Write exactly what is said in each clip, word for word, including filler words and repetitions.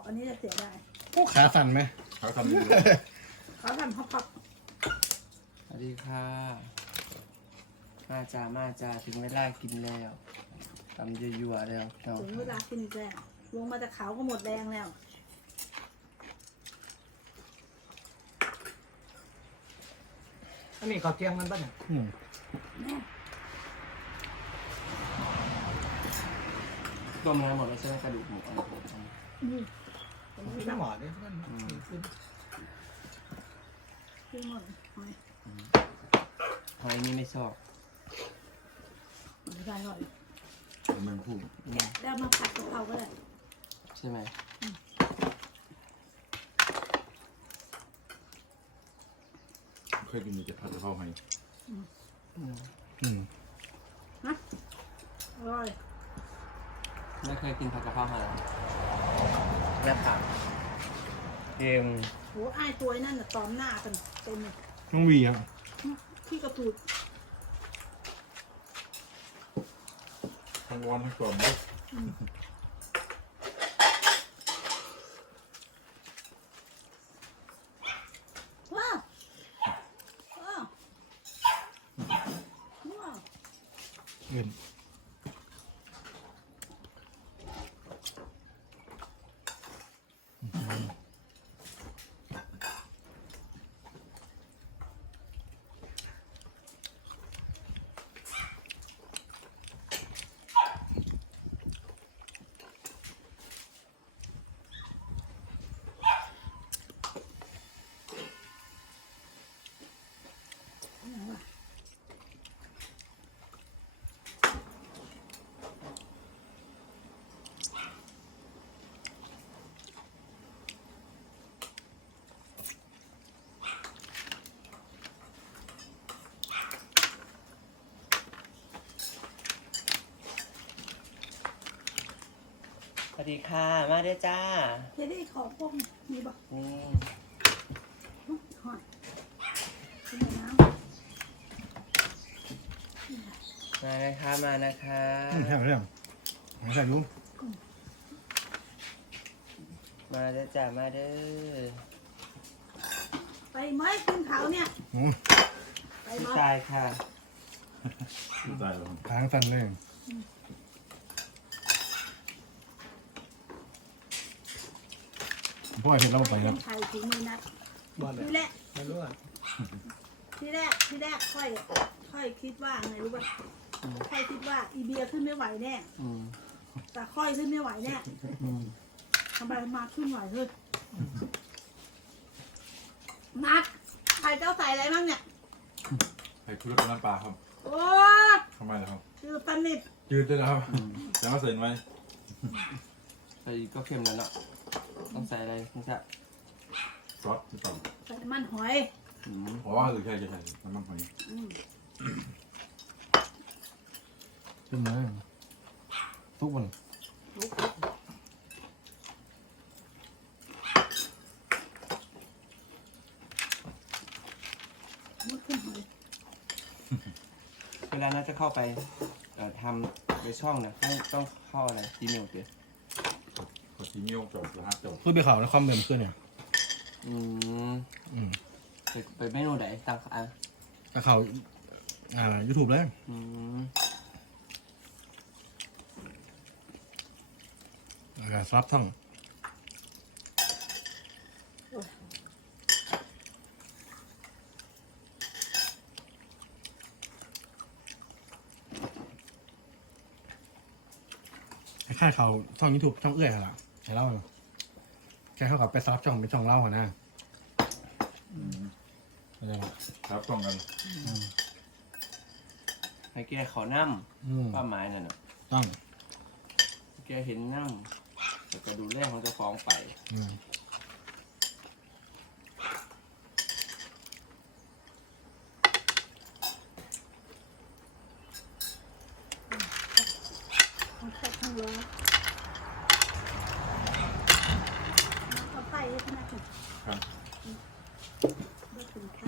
อันนี้จะเสียได้พวกขาสั่นไหมเขาทำดีเขาทำพับพับสวัสดีค่ะมาจ้ามาจ้าถึงเวลากินแล้วตำยั่วๆแล้วเนาะถึงเวลากินอีกแล้วลงมาจากเขาก็หมดแรงแล้วอันนี้เขาเตรียมกันป่ะเนี่ยอืมต้มน้ำหมดแล้วใช่ไหมกระดูกหมูอันนี้อืมพี่น้ำหมอเนี่ยมันขึ้นขึ้นหมดหอยหอยนี่ไม่ชอบไม่ได้หน่อยๆมันพูดแกะแล้วมาผัดกะเพราก็ได้ใช่ไหมเคยกินมีแต่ผัดกะเพราให้อืมอืมนะอร่อยไม่เคยกินผัดกะเพราเหรอแม่ผักเกมโหไอ้ายตัวนั่นน่ะตอมหน้ากันเต็มเลยน้องวีอ่ะที่กระตูดทั้งวันทั้งก่อนเลยว้าวว้าวว้าวเงินสวัสดีค่ะมาเด้อจ้าเจ๊ได้ขอพวกมีบอกนี่หอยกินน้ำมานะคะมานะคะอืมใช่เรื่องหาใส่ดูมาเด้อจ้ามาเด้อไปไหมขึ้นเขาเนี่ยอืมไปไหมตายค่ะดูตายแล้วทางสั่นเลยพ่อเห็นเราไปเส้แล้วนไทยถึงมือนัดบอลเลยทีแรกไม่รู้อ่ะทีแรกทีแรกค่อยค่อยคิดว่าไงรู้ป่ะค่อยคิดว่าอีเบียขึ้นไม่ไหวแน่อืมแต่ค่อยขึ้นไม่ไหวแน่อืมทำไมมาขึ้นไหวขึ้นนัดใครเจ้าใส่อะไรบ้างเนี่ยให้คุยกับน้ำปลาครับโอ้ทำไมล่ะครับคือสนิทจืดด้วยนะครับแต่ว่าใส่ไหมใส่ก็เค็มแล้วเนาะต้องใส่อะไรไม่ใช่ซอสหรือเปล่าใส่น้ำมันหอยอืมอ๋อหรือใช่ใช่ใช่น้ำมันหอยอืมขึ้นมาทุกวันมันขึ้นหอยเวลาน่าจะเข้าไปเอ่อทำในช่องนะต้องต้องเข้าอะไรจีเมลเดี๋ยวขอซีเมียวจบนะฮะจบเพื่อไปเขาแล้วคอมเมนต์เพื่อนเนี่ยอืมอืมไปไปเมนูไหนตั้งอ่ะถ้าเขาอ่ายูทูบแล้วอืมอ่าซับท่องแค่เขาช่องยูทูบช่องเอื้อยเหรอใช่เล่าเหรอแค่เขาขับไปซับช่องเป็นช่องเล่าเหรอนะอะไรวะครับต้องกันให้แกขอน้อืมำป้าหมายนั่นน่ะต้องแกเห็นน้ำแต่ก็ดูแลของเจ้าของไปอืมทั้งแซ่บทั้งร้อนเอาไข่ให้ขนาดนี้ครับได้ถึงไข่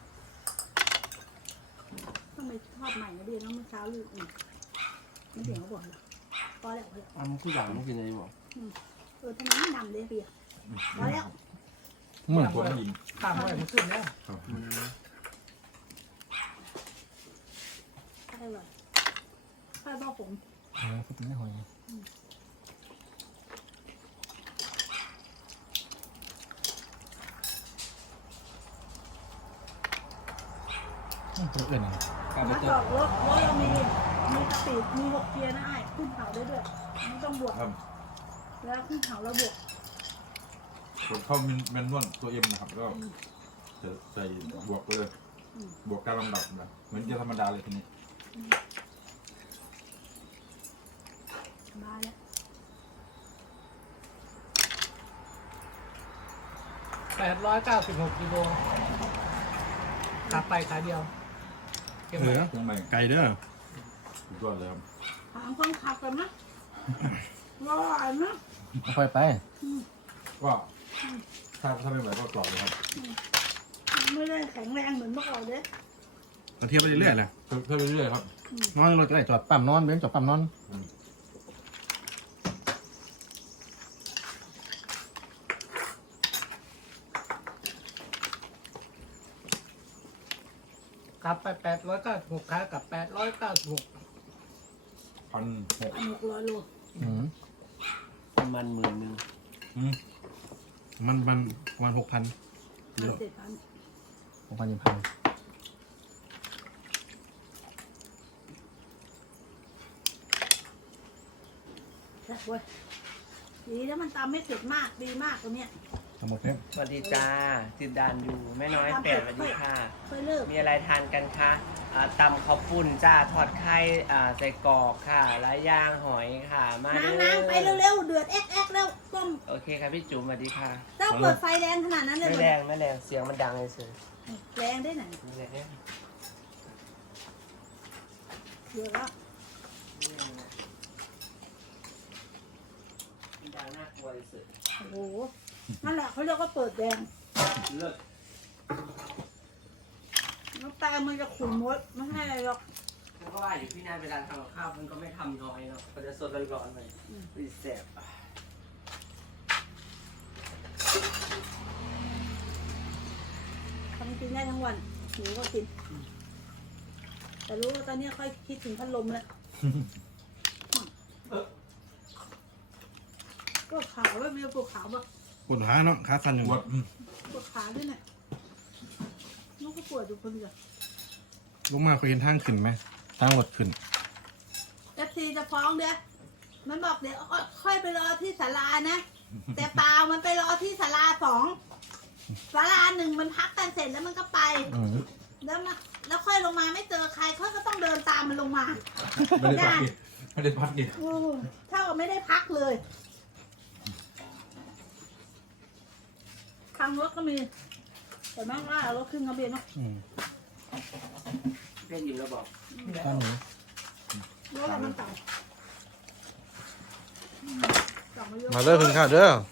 ต้องไปทอดใหม่นะเดียวน้องเมื่อเช้าลูกอีกไม่เดี๋ยวเขาบอกเหรอพอแล้วเพื่อนอ้าวมันคืออย่างไม่กินเลยบ่อืมเออทำไมไม่นำเลยเบียร์พอแล้วอืมผมยิงข้ามไว้มันขึ้นแล้วอืมใช่เลยใช่พ่อผมเออพูดถึงไม่หอยอืมเอื่อยนะกลับไปมาเจจออดรถรถเรามีมีสปีดมีหกเกียร์นะไอ้ขึ้นเขาได้ด้วยไม่ต้องบวกครับแล้วขึ้นเขาแล้วบวกผมเข้าแมนนวลตัวเอ็มนะครับก็จะใส่บวกไปเลย บวกการลำดับนะเหมือนจะธรรมดาเลยทีนี้มาแล้วแปดร้อยเก้าสิบหกกิโลขับไปขาเดียวเก็บเอไว้อเครื่องใหม่ไก่เด้อสุดยอดเลยครับถามคนขับกันนะรออ่านนะค่อยไปก็ถ้าถ้าไม่ไหวก็กรอบเลยครับไม่ได้แข็งแรงเหมือนเมื่อก่อนเลยเราเที่ยวไปเรื่อยๆแหละเพิ่มเพิ่มไปเรื่อยๆครับนอนเราจะได้จอดปั๊มนอนเบ้นจอดปั๊มนอนขับไปแปดร้อยเก้าสิบหกขากับแปดร้อยเก้าสิบหกพันหกอันหกร้อยโลอืมประมาณหมื่นหนึ่งอืมมันมันประมาณหกพันกิโลเจ็ดพันหกพันยี่พันแซ่บเว้ยดีแล้วมันตำไม่เผ็ดมากดีมากตัวเนี้ยทำหมดเพิ่มสวัสดีจ้าติดดานอยู่แม่น้อยแปดสวัสดีค่ะค่อยเลิกมีอะไรทานกันคะอ่าตำข้าวปุ้นจ้าทอดไข่อ่าใส่กรอกค่ะและย่างหอยค่ะมาเด้นางๆไปเร็วๆเดือดแอ๊กแอ๊กเร็วก้มโอเคค่ะพี่จุ๋มสวัสดีค่ะเจ้าเปิดไฟแรงขนาดนั้นเลยไม่เหรอแรงไม่แรงเสียงมันดังเลยสิแรงได้ไหนไม่แรงเดือดแล้วมันดังน่ากลัวเลยสิโอ้โหนั่นแหละเขาเรียกว่าเปิดแดงเลิศน้ำตามันจะขุ่นมดไม่ให้อะไรหรอกแล้วก็ว่าอยู่พี่นายเวลาทำกับข้าวมันก็ไม่ทำน้อยเนาะมันจะสดร้อนๆเลยรีแสบอ่ะทำกินได้ทั้งวันหิวก็กิน แต่รู้ว่าตอนนี้ค่อยคิดถึงพัดลมแล้วก็ขาวว่ามีปวดขาวแบบปวดขาเนาะขาสั่นอยู่ปวดอืมปวดขาด้วยเนี่ยลูกก็ปวดอยู่คนเดียวลงมาเคยเห็นทางขึ้นไหมทางรถขึ้นเอฟซีจะฟ้องเด้อมันบอกเดี๋ยวค่อยไปรอที่ศาลานะ แต่เปล่ามันไปรอที่ศาลาสองศาลาหนึ่งมันพักกันเสร็จแล้วมันก็ไปอืมแล้วมาแล้วค่อยลงมาไม่เจอใครเขาก็ต้องเดินตามมันลงมาไม่ได้พักดิไม่ได้พักดิอืมเท่ากับไม่ได้พักเลยทางรถก็มี แต่แม่งว่ารถขึ้นกระเบียนเนาะอืมเพื่อนยิ้มแล้วบอกข้างหนูรถอะไรมันเก่าอืมเก่ามาเยอะมาเด้อคุณข้าวเด้อ